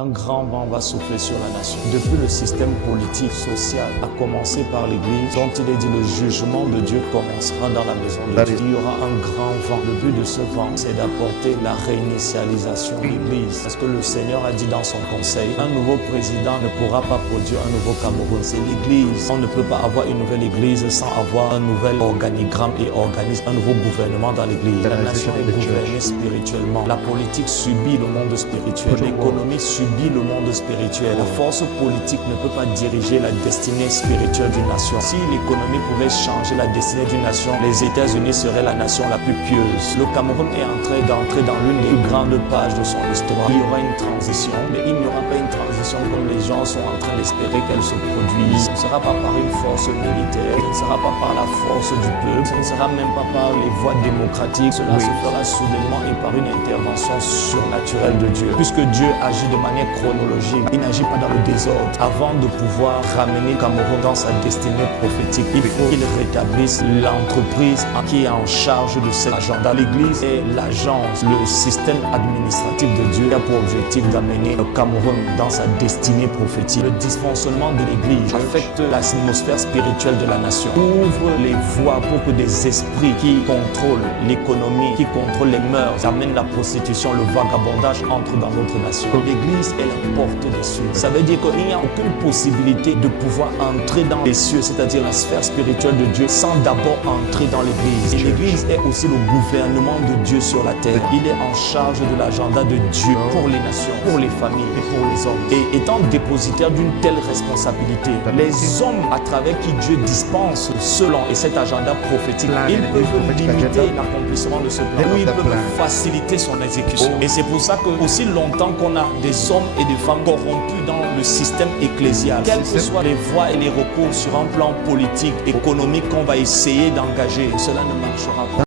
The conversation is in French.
Un grand vent va souffler sur la nation. Depuis le système politique, social, à commencer par l'Église, dont il est dit le jugement de Dieu commencera dans la maison de Dieu. Il y aura un grand vent. Le but de ce vent, c'est d'apporter la réinitialisation de l'Église. Parce que le Seigneur a dit dans son conseil, un nouveau président ne pourra pas produire un nouveau Cameroun. C'est l'Église. On ne peut pas avoir une nouvelle Église sans avoir un nouvel organigramme et organisme, un nouveau gouvernement dans l'Église. La nation est gouvernée spirituellement. La politique subit le monde spirituel. L'économie subit le monde spirituel. La force politique ne peut pas diriger la destinée spirituelle d'une nation. Si l'économie pouvait changer la destinée d'une nation, les États-Unis seraient la nation la plus pieuse. Le Cameroun est en train d'entrer dans l'une des plus grandes pages de son histoire. Il y aura une transition, mais il n'y aura pas une transition comme les gens sont en train d'espérer qu'elle se produise. Ce ne sera pas par une force militaire, ce ne sera pas par la force du peuple, ce ne sera même pas par les voies démocratiques. Cela se fera soudainement et par une intervention surnaturelle de Dieu. Puisque Dieu agit de manière chronologique, il n'agit pas dans le désordre. Avant de pouvoir ramener Cameroun dans sa destinée prophétique, il faut qu'il rétablisse l'entreprise qui est en charge de cet agenda. L'Église est l'agence, le système administratif de Dieu qui a pour objectif d'amener le Cameroun dans sa destinée prophétique. Le dysfonctionnement de l'Église affecte l'atmosphère spirituelle de la nation, ouvre les voies pour que des esprits qui contrôlent l'économie, qui contrôlent les mœurs, amènent la prostitution, le vagabondage entre dans notre nation. L'Église est la porte des cieux. Ça veut dire qu'il n'y a aucune possibilité de pouvoir entrer dans les cieux, c'est-à-dire la sphère spirituelle de Dieu, sans d'abord entrer dans l'Église. Et l'Église est aussi le gouvernement de Dieu sur la terre. Il est en charge de l'agenda de Dieu pour les nations, pour les familles et pour les hommes. Et étant dépositaire d'une telle responsabilité, les hommes à travers qui Dieu dispense ce plan et cet agenda prophétique, ils peuvent limiter l'accomplissement de ce plan, ou ils peuvent faciliter son exécution. Et c'est pour ça que aussi longtemps qu'on a des hommes et des femmes corrompus dans le système ecclésial, quelles que soient les voies et les recours sur un plan politique, économique qu'on va essayer d'engager, cela ne marchera pas.